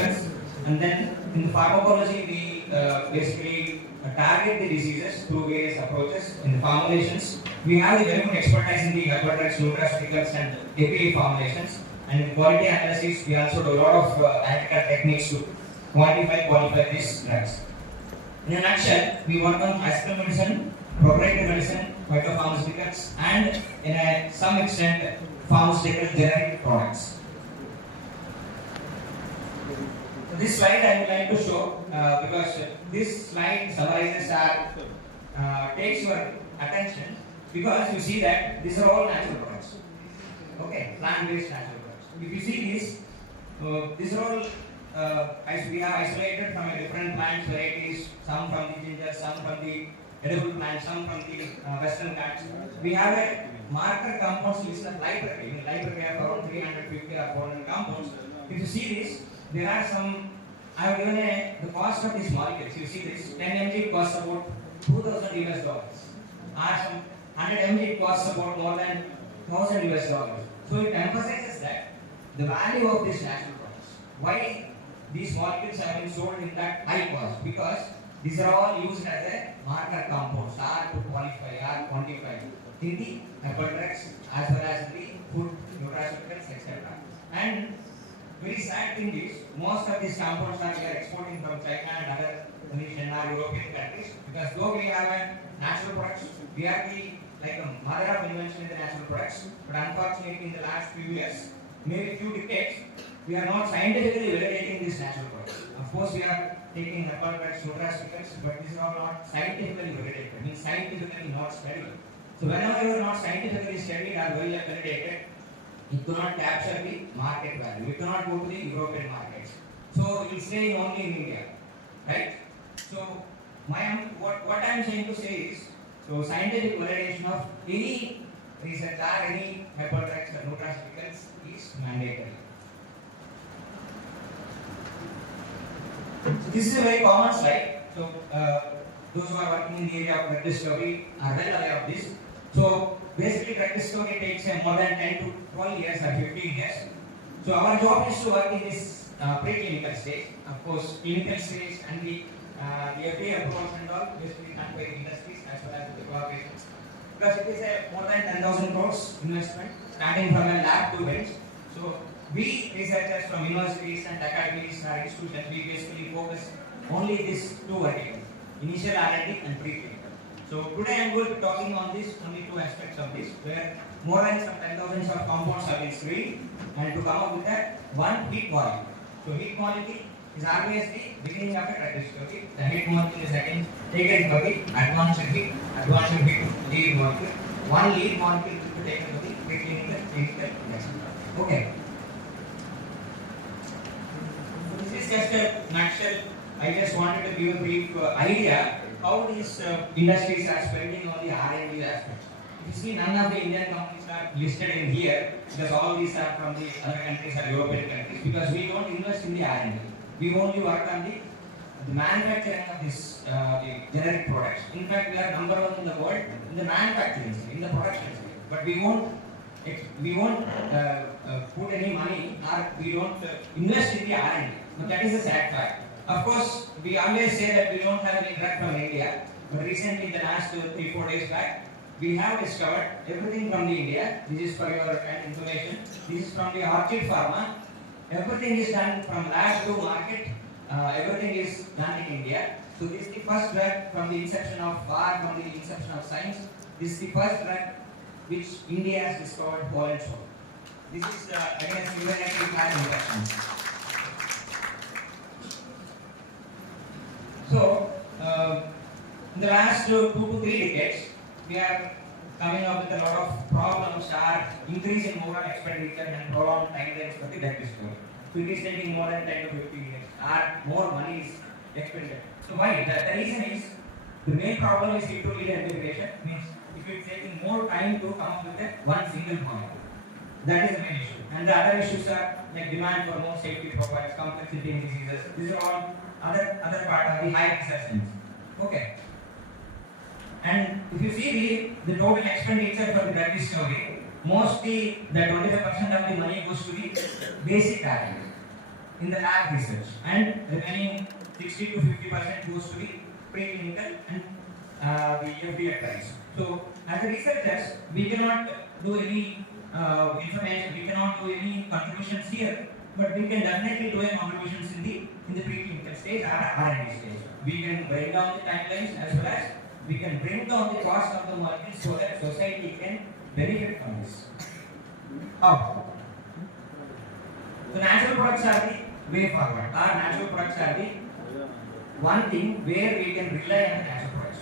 nutraceuticals, and then in the pharmacology we basically target the diseases through various approaches. In the formulations, we have the very good expertise in the herbal drugs, nutraceuticals, and API formulations. And in quality analysis, we also do a lot of analytical techniques to qualify these drugs. In a nutshell, we work on classical medicine, proprietary medicine, phytopharmaceuticals, and in some extent, pharmaceutical generic products. So this slide I would like to show because this slide summarizes our takes your attention because you see that these are all natural products. Okay, plant-based natural products. If you see this, these are all we have isolated from a different plant varieties, some from the ginger, some from the edible plants, some from the western plants. We have a marker compounds list of library. In library we have around 350 or 400 compounds. If you see this, there are some, I have given the cost of these molecules. You see this, 10 mg costs about $2,000 US. Or some 100 mg costs about more than $1,000 US. So it emphasizes that the value of these natural products. Why these molecules have been sold in that high cost? Because these are all used as a marker compounds or to qualify or quantify in the herbal drugs as well as the food, nutraceuticals, etc. And very sad thing is, most of these compounds are we are exporting from China and other Asian or European countries because though we have a natural products, we are the like a mother of invention in the natural products, but unfortunately in the last few years, maybe few decades, we are not scientifically validating these natural products. Of course, we are taking herbal drugs, nutraceuticals, but these are not scientifically validated. I mean, scientifically not studied. So whenever you are not scientifically studied or well validated, you cannot capture the market value. You cannot go to the European markets. So it will stay only in India, right? So what I am saying to say is, so scientific validation of any research or any herbal drugs or nutraceuticals is mandatory. So this is a very common slide. So those who are working in the area of drug discovery are well aware of this. So basically drug discovery takes more than 10 to 12 years or 15 years. So our job is to work in this preclinical stage. Of course, clinical stage and the FDA approval and all basically done by the industries as well as the collaborations. Because it is a more than 10,000 crores investment starting from a lab to bench. So we researchers from universities and academies or institutions, we basically focus only these two verticals, initial R&D and preclinical. So today I am going to be talking on this, only two aspects of this, where more than some 10,000 of compounds have been screened and to come up with that one heat molecule. So heat molecule is always the beginning of a drug discovery. The heat molecule is again taken for the advanced heat lead molecule. One lead molecule is taken for the preclinical, clinical, etc. Okay. This is just a nutshell. I just wanted to give a brief idea how these industries are spending on the R&D aspects. If you see, none of the Indian companies are listed in here because all these are from the other countries or European countries because we don't invest in the R&D. We only work on the manufacturing of this the generic products. In fact, we are number one in the world in the manufacturing side, in the production side. But we won't put any money or we don't invest in the R&D. But that is a sad fact. Of course, we always say that we don't have any drug from India, but recently, the last 3-4 days back, we have discovered everything from the India. This is for your information. This is from the Orchid Pharma. Everything is done from lab to market. Everything is done in India. So this is the first drug from the inception of science. This is the first drug which India has discovered whole and soul. This is against urinary tract infections. So, in the last 2 to 3 decades, we are coming up with a lot of problems are increasing overall expenditure and prolonged timelines for the drug discovery. So it is taking more than 10 to 15 years, or more money is expended. So why? The reason is, the main problem is lead-to-lead integration, means if it is taking more time to come up with one single molecule. That is the main issue. And the other issues are like demand for more safety profiles, complexity in diseases. These are all other part of the high research. Okay. And if you see the total expenditure for the drug discovery, mostly the 25% of the money goes to the basic R&D. in the lab research, and remaining 60 to 50% goes to the preclinical and the FDA trials. So, as a researchers, we cannot do any information, we cannot do any contributions here, but we can definitely do a contributions in the preclinical stage or R&D stage. We can bring down the timelines as well as we can bring down the cost of the molecule so that society can benefit from this. How? So natural products are the way forward. Our natural products are the one thing where we can rely on natural products.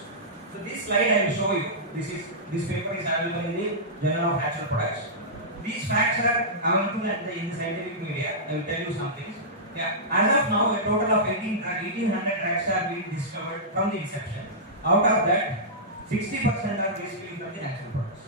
So this slide I will show you. This paper is available in the Journal of Natural Products. These facts are available in the scientific media. I will tell you some things. Yeah. As of now, a total of 1800 drugs have been discovered from the inception. Out of that, 60% are basically from the natural products.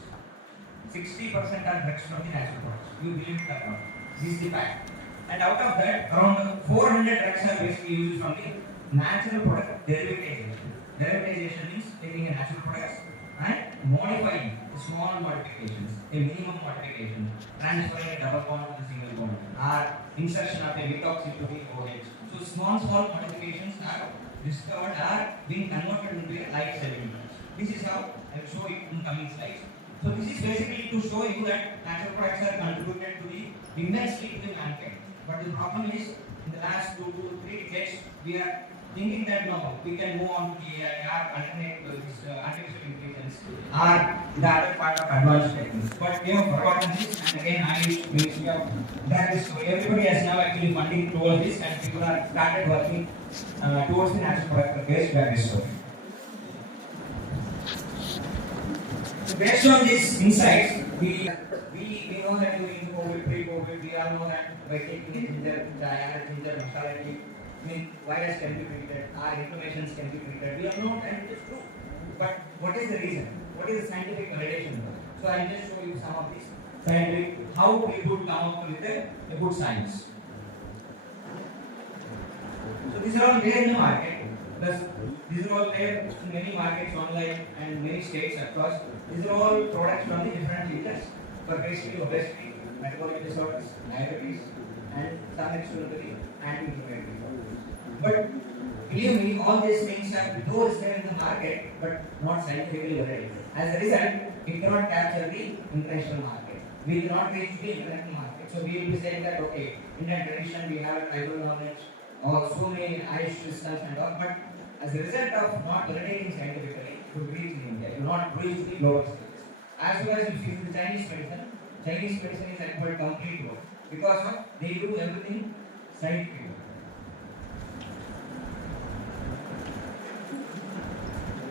60% are drugs from the natural products. You believe that or not? This is the fact. And out of that, around 400 drugs are basically used from the natural product derivatization. Derivatization means taking a natural product and modifying small modifications, a minimum modification, transferring a double bond to a single bond, or insertion of a methoxy to the OH. So small modifications are discovered are being converted into a light saving. This is how I will show you in coming slides. So this is basically to show you that natural products are contributed to the immensely to the mankind. But the problem is, in the last 2 to 3 decades, we are thinking that no, we can move on to the AI, alternate this artificial intelligence, or the other part of advanced techniques. But we have forgotten this, and again, I will that is so everybody has now actually funding towards this, and people are started working towards the natural product based drug discovery. So based on these insights, we know that during COVID, pre-COVID, we all know that by taking a ginger, masala tea, virus can be treated, our inflammations can be treated. We all know that it is true. But what is the reason? What is the scientific validation? So I will just show you some of these scientific, how we could come up with a good science. So these are all there in the market. Plus, these are all there in many markets online and many states across. These are all products from the different leaders for basically obesity, metabolic disorders, diabetes, and some extraordinary anti-inflammatory. But believe me, all these things are those there in the market, but not scientifically validated. As a result, it cannot capture the international market. We will not reach the international market. So we will be saying that okay, Indian tradition we have tribal knowledge or so many Irish crystals and all, but as a result of not validating scientifically, to reach in India, you not reach the global stage. As well as if you see the Chinese medicine is actually complete work because of they do everything scientifically.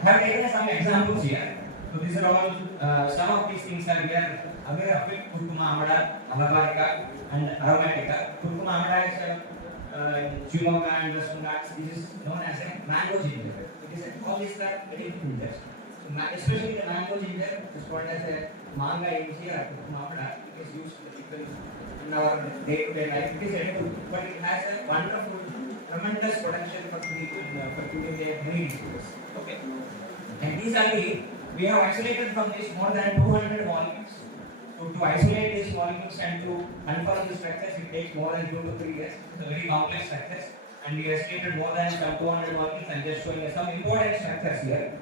I have taken some examples here. So these are all some of these things are we are aware of it. Curcuma amada, alabarica, and aromatica. Curcuma amada is Chimoga and Western Ghats. This is known as a mango ginger. It is all these are very gingers. So especially the mango ginger is called as a manga inchi or curcuma amada. It is used in our day-to-day life. It is edible, but it has a wonderful, tremendous potential for treating many diseases. Okay. And these are we have isolated from this more than 200 molecules. So to isolate these molecules and to confirm the structures, it takes more than 2 to 3 years. It's a very complex structures, and we isolated more than some 200 molecules. I'm just showing you some important structures here.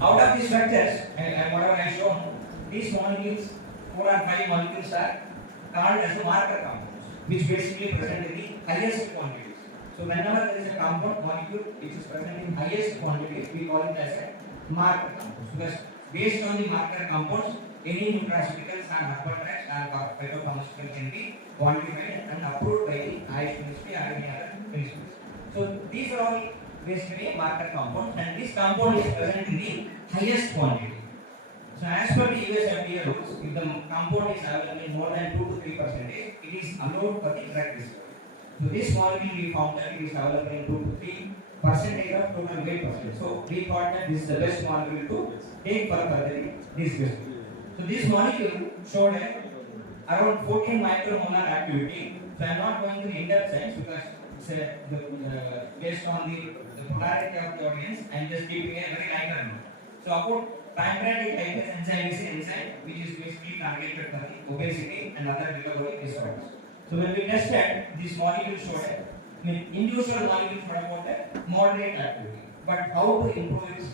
Out of these structures, and whatever I have shown, these molecules, 4 or 5 molecules are called as the marker compounds, which basically present in the highest quantities. So whenever there is a compound molecule which is present in highest quantities, we call it as a marker compounds. Because based on the marker compounds, any nutraceuticals and herbal drugs or phytopharmaceutical can be quantified and approved by the Irish Ministry or any other ministries. So these are all basically marker compounds, and this compound is present in the highest quantity. So as per the US FDA rules, if the compound is available in more than 2 to 3%, it is allowed for the drug discovery. So this molecule we found that it is available in 2 to 3% of total weight percent. So we thought that this is the best molecule to take for further discovery. So this molecule showed around 14 micromolar activity. So I am not going to the in-depth science because it's based on the polarity of the audience, I am just keeping a very lighter note. So about pancreatic lipase enzyme is an enzyme which is basically targeted for the obesity and other metabolic disorders. So when we tested, this molecule showed individual molecule showed about a moderate activity. But how to improve its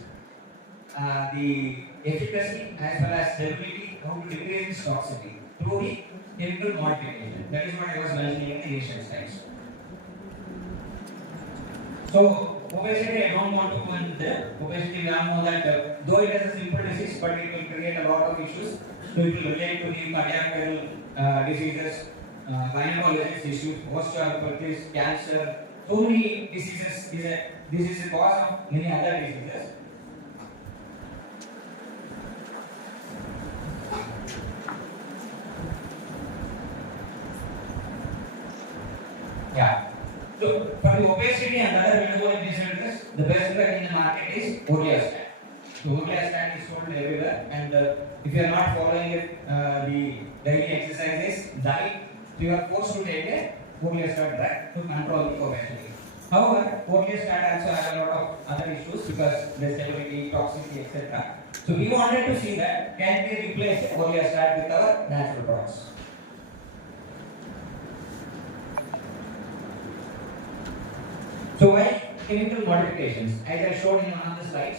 the efficacy as well as stability, how to decrease its toxicity through the chemical modification. That is what I was mentioning in the initial slides. So obesity, I don't want to go into there. Obesity, we all know that though it is a simple disease, but it will create a lot of issues. So it will relate to the cardiovascular diseases, gynecological issues, osteoarthritis, cancer. So many diseases. This is the cause of many other diseases. Yeah. So for the obesity and other metabolic disorders, the best drug in the market is orlistat. So orlistat is sold everywhere, and if you are not following it, the daily exercises, diet, so you are forced to take a orlistat drug to control the obesity. However, orlistat also has a lot of other issues because the stability, toxicity, etc. So we wanted to see that can we replace orlistat with our natural products. So why chemical modifications? As I showed in one of the slides,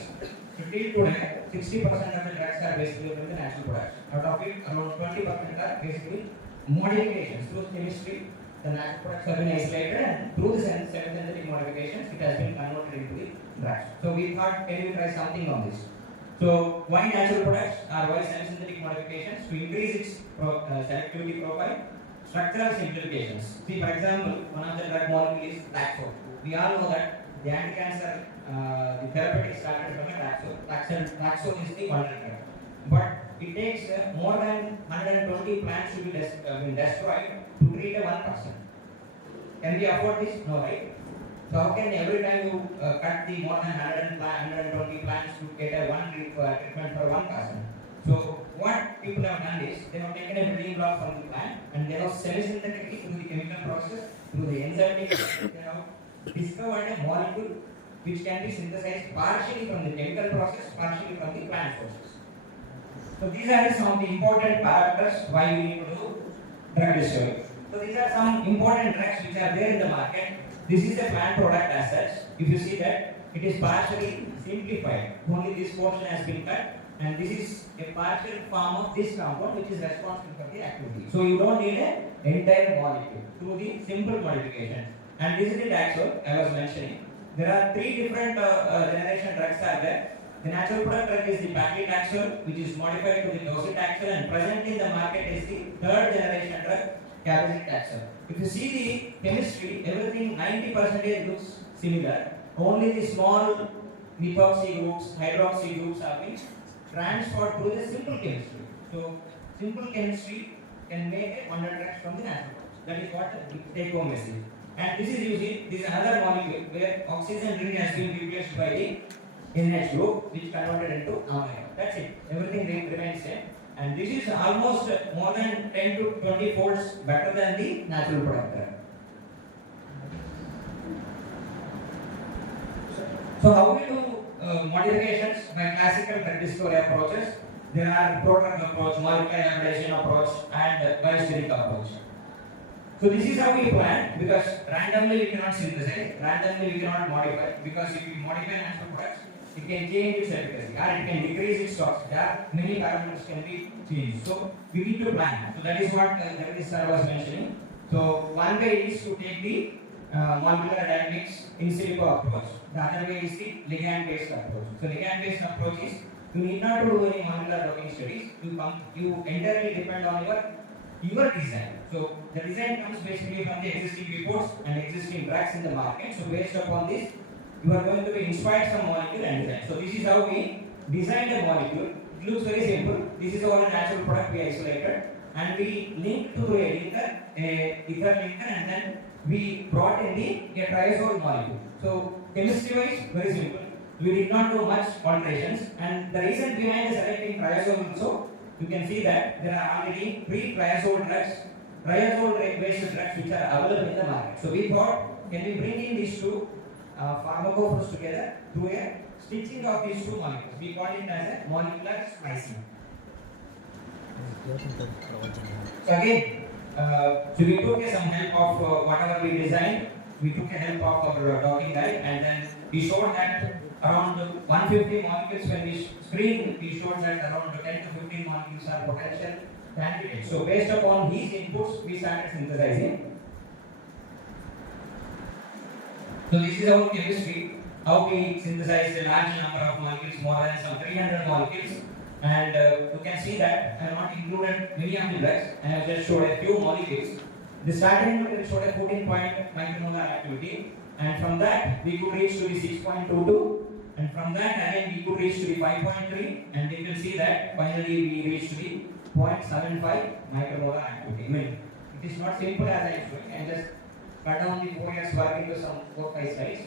till today, 60% of the drugs are basically from the natural products. Out of it, around 20% are basically modifications through chemistry. The natural products have been isolated, and through the synthetic modifications, it has been converted into the drugs. So we thought, can we try something on this? So why natural products or why synthetic modifications? To increase its selectivity profile, structural simplifications. See, for example, one of the drug molecules is Taxol. We all know that the anti-cancer, the therapeutic started from a Taxol. Taxol is the one drug. But it takes more than 120 plants to be destroyed to treat a one person. Can we afford this? No, right? So how can every time you cut the more than 120 plants to get a one treatment for one person? So what people have done is they have taken a building block from the plant and they have semi-synthetically through the chemical process, through the enzymatic process, they have discovered a molecule which can be synthesized partially from the chemical process, partially from the plant sources. So these are some of the important parameters why we need to do drug discovery. So these are some important drugs which are there in the market. This is a plant product as such. If you see that it is partially simplified, only this portion has been cut, and this is a partial form of this compound which is responsible for the activity. So you don't need an entire molecule through the simple modification. And this is the Taxol I was mentioning. There are three different generation drugs are there. The natural product drug is the paclitaxel, which is modified to the docetaxel, and presently in the market is the third generation drug, cabazitaxel. If you see the chemistry, everything 90% looks similar. Only the small methoxy groups, hydroxy groups have been transferred through the simple chemistry. So simple chemistry can make a wonder drugs from the natural products. That is what the take home message. And this is another molecule where oxygen ring has been replaced by the NH group, which converted into ammonia. That's it. Everything remains same. And this is almost more than 10 to 20 folds better than the natural product. So how we do modifications by classical drug discovery approaches? There are prodrug approach, molecular hybridization approach, and biosteric approach. So this is how we plan, because randomly we cannot synthesize, randomly we cannot modify, because if we modify natural products, it can change its efficacy or it can decrease its toxicity. Many parameters can be changed. So we need to plan. So that is what Sasidhar was mentioning. So one way is to take the molecular dynamics in silico approach. The other way is the ligand-based approach. So ligand-based approach is you need not to do any molecular docking studies. You entirely depend on your design. So the design comes basically from the existing reports and existing drugs in the market. So based upon this, you are going to be inspired some molecule and design. So this is how we designed the molecule. It looks very simple. This is our natural product we isolated, and we linked to a linker, a ether linker, and then we brought in a triazole molecule. So chemistry wise, very simple. We did not do much alterations, and the reason behind selecting triazole also, you can see that there are already pre-triazole drugs, triazole-based drugs which are available in the market. So we thought, can we bring in these two pharmacophores together through a stitching of these two molecules. We call it as a molecular splicing. So again, so we took some help of whatever we designed. We took a help of our docking guide, and then we showed that around 150 molecules when we screened, we showed that around 10 to 15 molecules are potential candidates. So based upon these inputs, we started synthesizing. So this is our chemistry, how we synthesize a large number of molecules, more than some 300 molecules. And you can see that I have not included many of the drugs, I have just showed a few molecules. The starting molecule showed a 14 micromolar activity, and from that we could reach to the 6.22, and from that again we could reach to the 5.3, and you can see that finally we reached to the 0.75 micromolar activity. I mean, it is not simple as I am showing, and just cut down the 4 years work into some 4-5 slides.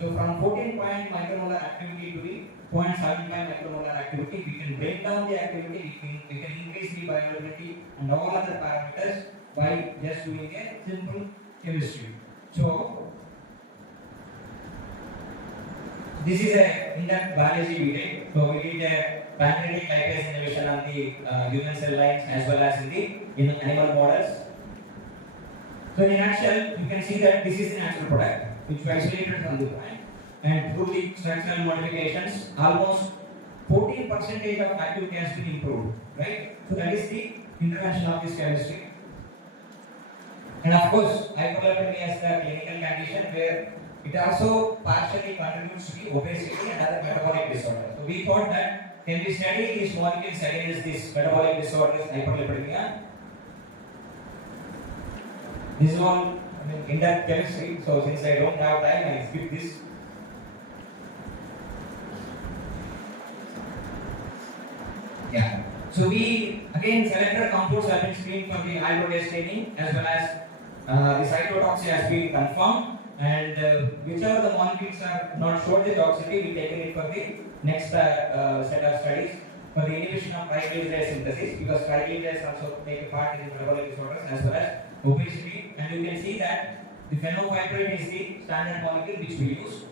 So from 14 micromolar activity to the 0.75 micromolar activity, we can break down the activity, we can increase the bioavailability and all other parameters by just doing a simple chemistry. So this is a in-depth biology we did. So we did a pancreatic lipase inhibition on the human cell lines as well as in animal models. So in a nutshell, you can see that this is the natural product which we isolated from the plant, and through the structural modifications, almost 14% of activity has been improved, right? So that is the intervention of this chemistry. And of course, hyperlipidemia as the clinical condition where it also partially contributes to the obesity and other metabolic disorders. So we thought that can we study these molecules against these metabolic disorders, hyperlipidemia. This is all in-depth chemistry, so since I don't have time, I skip this. Yeah. So we again selected compounds have been screened for the hydrodase staining as well as the cytotoxicity has been confirmed, and whichever the molecules are not showed the toxicity, we take it for the next set of studies for the inhibition of triglyceride synthesis, because triglycerides also take a part in the metabolic disorders as well as obesity. And you can see that the fenofibrate is the standard molecule which we use.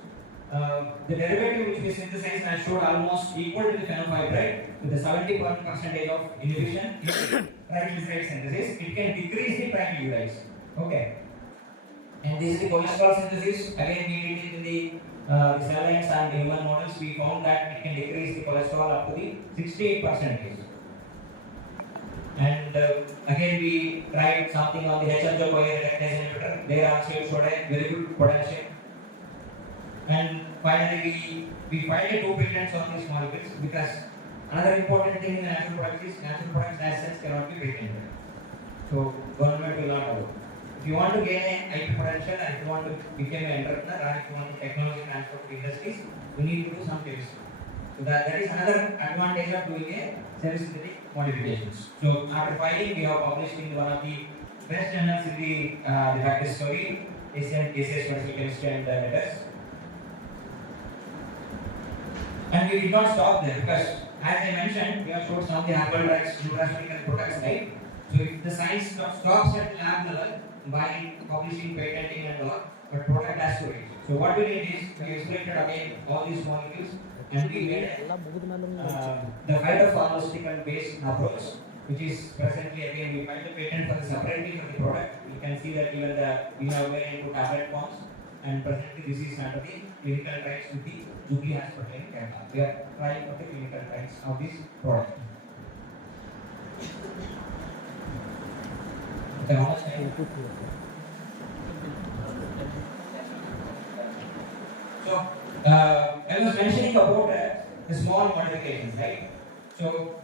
The derivative which we synthesize has showed almost equal to the fenofibrate with a 70% of inhibition in triglyceride synthesis. It can decrease the triglycerides. Okay. And this is the cholesterol synthesis. Again, we did it in the cell lines and the human models. We found that it can decrease the cholesterol up to the 68%. And again, we tried something on the HMG-CoA reductase inhibitor. There also it showed a very good potential. And finally, we filed 2 patents on these molecules, because another important thing in the natural products is natural products as such cannot be patented. So government will not allow. If you want to gain a IP potential, and if you want to become an entrepreneur, and if you want to technology transfer to industries, you need to do some chemistry. So that is another advantage of doing a cell-synthetic modifications. So after filing, we have published in one of the best journals in the drug discovery, ACS Medical Chemistry and Letters. And we did not stop there, because as I mentioned, we have showed some of the herbal drugs, nutraceutical products, right? So if the science stops at lab level by publishing, patenting and all, but product has to reach. So what we did is we isolated again all these molecules, and we made the phytopharmaceutical based approach, which is presently again we filed the patent for the separately for the product. You can see that even we have made into tablet forms, and presently this is under the clinical trials with the Jubilee Hospital in Canada. We are trying for the clinical trials of this product. Okay, how much time? So, I was mentioning about the small modifications, right? So,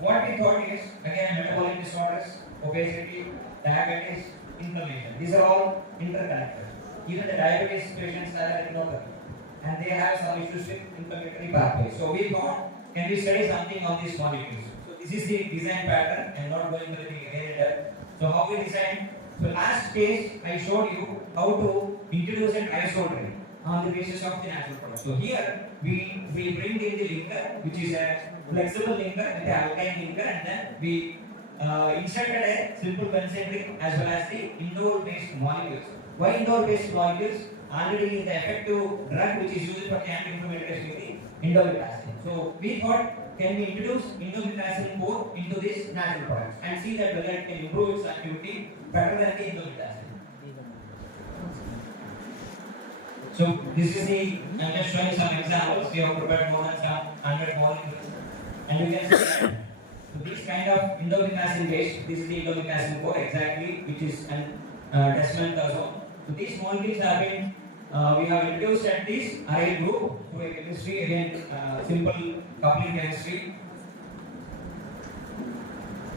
what we thought is, again, metabolic disorders, obesity, diabetes, inflammation. These are all interconnected. Even the diabetes patients have retinopathy, and they have some issues with inflammatory pathways. So, we thought, can we study something on these molecules? So, this is the design pattern. I am not going to the again. So, how we designed? So, last stage, I showed you how to introduce an isotope on the basis of the natural product. So here we bring in the linker, which is a flexible linker with the alkyne linker, and then we inserted a simple benzene ring as well as the indole-based molecules. Why indole-based molecules? Already the effective drug which is used for the anti-inflammatory is indomitacin. So we thought, can we introduce indomitacin core into this natural products and see that whether it can improve its activity better than the indomitacin. So this is the, I'm just showing some examples. We have prepared more than some 100 molecules, and you can see that. So this kind of indomitacin based, this is the indomitacin core exactly, which is an desmetazone. So these molecules have been, we have introduced at this array group through a chemistry, again simple coupling chemistry.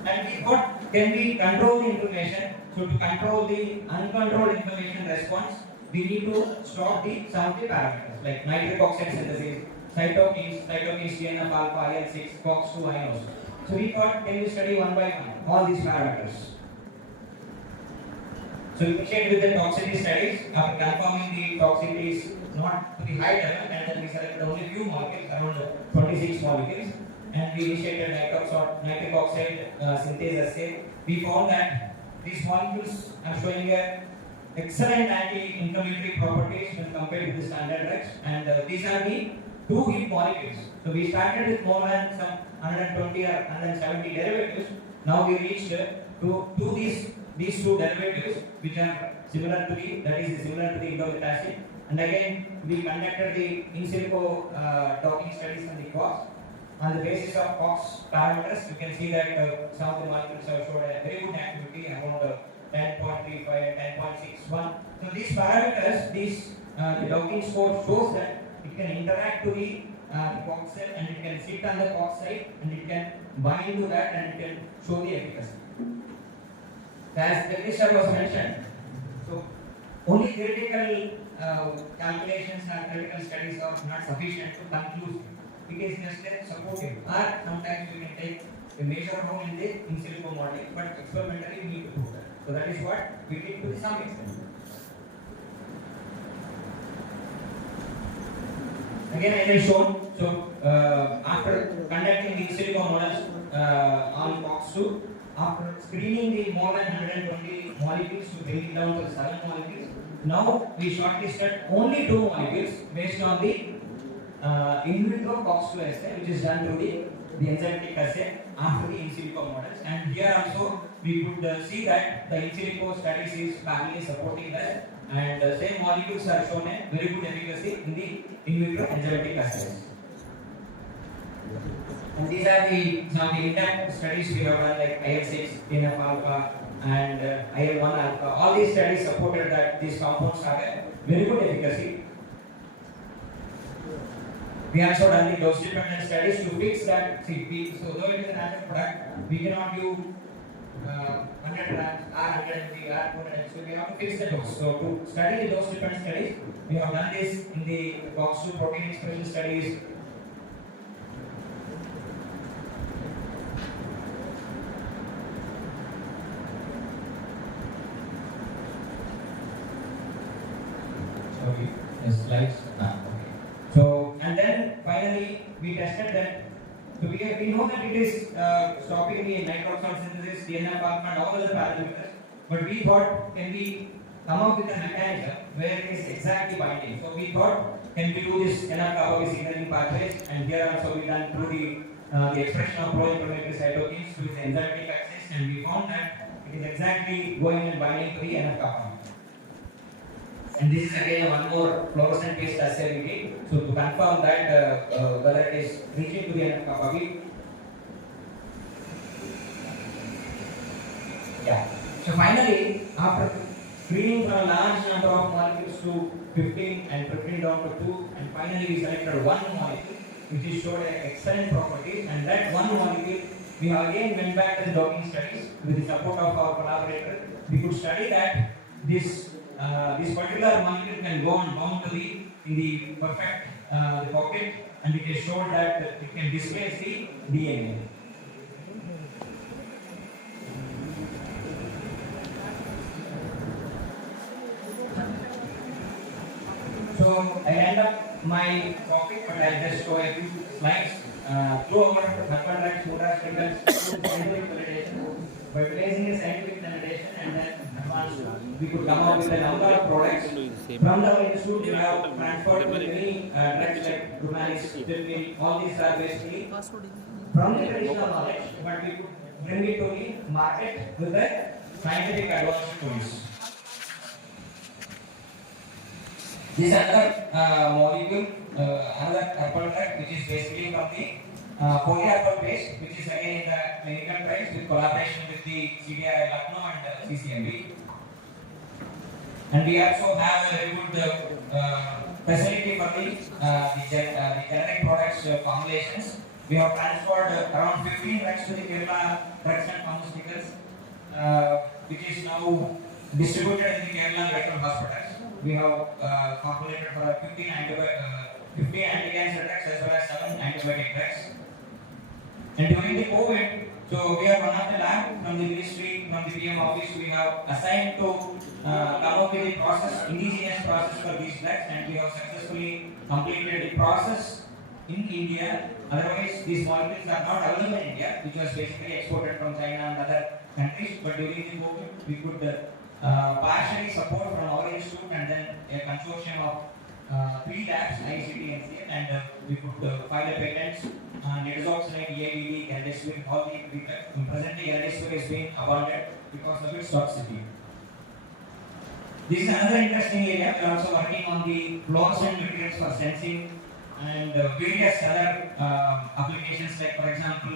And we thought, can we control the inflammation? So to control the uncontrolled inflammation response, we need to stop some of the parameters like nitric oxide synthesis, cytokines, TNF alpha, IL-6, COX-2 ionos. So we thought, can we study one by one all these parameters? So we initiate with the toxicity studies. After confirming the toxicity is not to the high level, and then we selected only few molecules, around 26 molecules, and we initiated nitric oxide synthase assay. We found that these molecules are showing a excellent anti-inflammatory properties when compared to the standard drugs, and these are the two hit molecules. So we started with more than some 120 or 170 derivatives. Now we reached to these two derivatives, which are similar to the indomitacin. And again, we conducted the in silico docking studies on the COX. On the basis of COX parameters, you can see that some of the molecules have showed a very good activity, around 10.35 and 10.61. So these parameters, the docking score shows that it can interact to the COX cell, and it can sit on the COX site, and it can bind to that, and it can show the efficacy. As Sasidhar was mentioned, so only theoretical calculations and theoretical studies are not sufficient to conclude. It is just a supportive, or sometimes we can take a major role in the in silico modeling, but experimentally we need to prove that. So that is what we did to some extent. Again, as I showed, so after conducting the in silico models on COX-2, after screening the more than 120 molecules to bring it down to 7 molecules, now we shortlisted only 2 molecules based on the in vitro COX-2 assay, which is done through the enzymatic assay after the in silico models. And here also we could see that the in silico studies is parallelly supporting that, and the same molecules are shown a very good efficacy in the in vitro enzymatic assays. And these are some of the in-depth studies we have done, like IL-6, TNF alpha, and IL-1 alpha. All these studies supported that these compounds have a very good efficacy. We also done the dose dependent studies to fix that. So though it is a natural product, we cannot do 100 grams, R100 mg, R200 mg. So we have to fix the dose. So to study the dose dependent studies, we have done this in the COX-2 protein expression studies. Sorry, the slides. So, and then finally we tested that. So we know that it is stopping the nitroxide synthesis, TNF alpha, and all other parameters. But we thought, can we come up with a mechanism where it is exactly binding? So we thought, can we do this NF kappa signaling pathways? And here also we done through the expression of pro-inflammatory cytokines with enzymatic access, and we found that it is exactly going and binding to the NF kappa. And this is again one more fluorescent based assay we did. So to confirm that whether it is reaching to the NF kappa. Yeah. So finally, after screening from a large number of molecules to 15 and 15 down to 2, and finally we selected one molecule which is showed excellent properties, and that one molecule we again went back to the docking studies with the support of our collaborator. We could study that this particular molecule can go and bound to in the perfect the pocket, and it is shown that it can displace the DNA. So I end up my topic, but I'll just show a few slides. Through our husband rights, motor articles, through scientific validation, by placing a scientific validation and then months, we could come up with a number of products. From the institute, we have transferred to many drugs like Rumanis, Tilmil, all these are basically from the traditional knowledge, but we could bring it to the market with the scientific advanced tools. This another molecule, another herbal drug, which is basically from the polyherbal base, which is again in the clinical trials with collaboration with the CSIR Lucknow and CCMB. And we also have a very good facility for the generic products formulations. We have transferred around 15 drugs to the Kerala Drugs and Pharmaceuticals, which is now distributed in the Kerala Veteran Hospitals. We have formulated for 50 anti-cancer drugs as well as 7 antibiotic drugs. And during the COVID, so we are one of the lab from the ministry, from the PM office, we have assigned to come up with the process, indigenous process for these drugs, and we have successfully completed the process in India. Otherwise, these molecules are not available in India, which was basically exported from China and other countries. But during the COVID, we could partially support from our institute and then a consortium of 3 labs, ICT and CL, and we could file a patent on Nitazoxanide, EADD, Remdesivir, all the 3 drugs. Presently, Remdesivir is being abandoned because of its toxicity. This is another interesting area. We are also working on the fluorescent materials for sensing and various other applications, like for example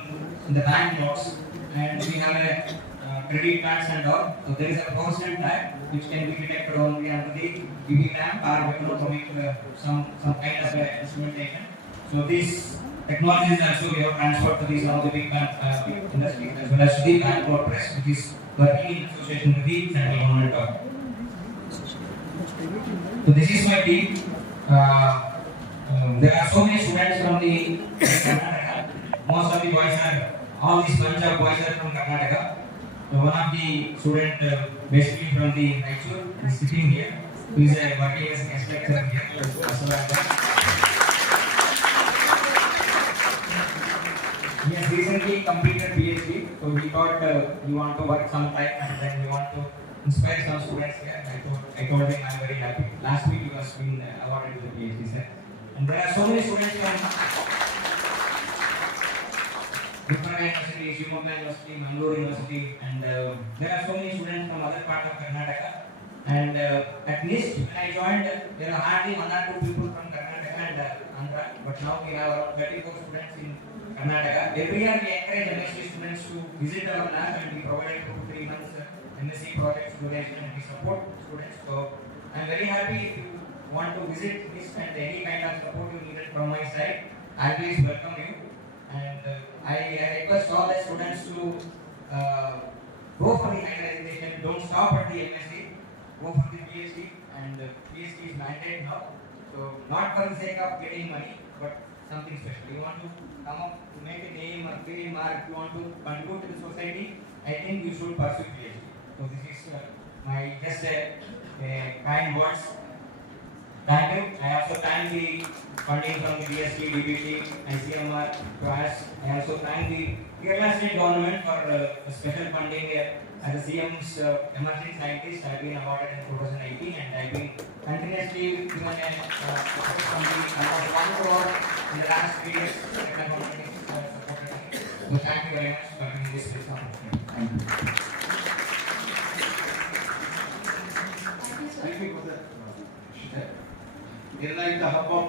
in the bank notes, and we have a credit cards and all. So there is a fluorescent light which can be detected only under the UV lamp or to make some kind of instrumentation. So these technologies also we have transferred to these some of the big industries as well as the Bangalore Press, which is working in association with the central government. So this is my team. There are so many students from the Karnataka. Most of the boys are, all these bunch of boys are from Karnataka. So one of the student basically from the Raichur is sitting here, who is working as a guest lecturer here. He has recently completed PhD, so we thought we want to work some time and then we want to inspire some students here. I told him I am very happy. Last week he was being awarded with the PhD, sir. And there are so many students from Gurukula University, Shimoga University, Mangalore University, and there are so many students from other parts of Karnataka. And at least when I joined, there are hardly 1 or 2 people from Karnataka and Andhra, but now we have around 34 students in Karnataka. Every year we encourage MSc students to visit our lab and we provide 2 to 3 months MSc projects duration and we support students. So I am very happy if you want to visit this and any kind of support you needed from my side, I please welcome you. And I request all the students to go for the higher education. Don't stop at the MSc, go for the PhD, and PhD is mandated now. So not for the sake of getting money, but something special. You want to come up to make a name or create a mark, you want to contribute to the society, I think you should pursue PhD. So this is my just kind words. Thank you. I also thank the funding from the BST, DBT, and CMR to us. I also thank the Kerala State Government for special funding as a CM's emerging scientist. I have been awarded in 2018 and I have been continuously given a support from the almost 1 crore in the last 3 years. Kerala government is supported me. So thank you very much for giving this opportunity. Thank you. Thank you for that. Kerala is the hub of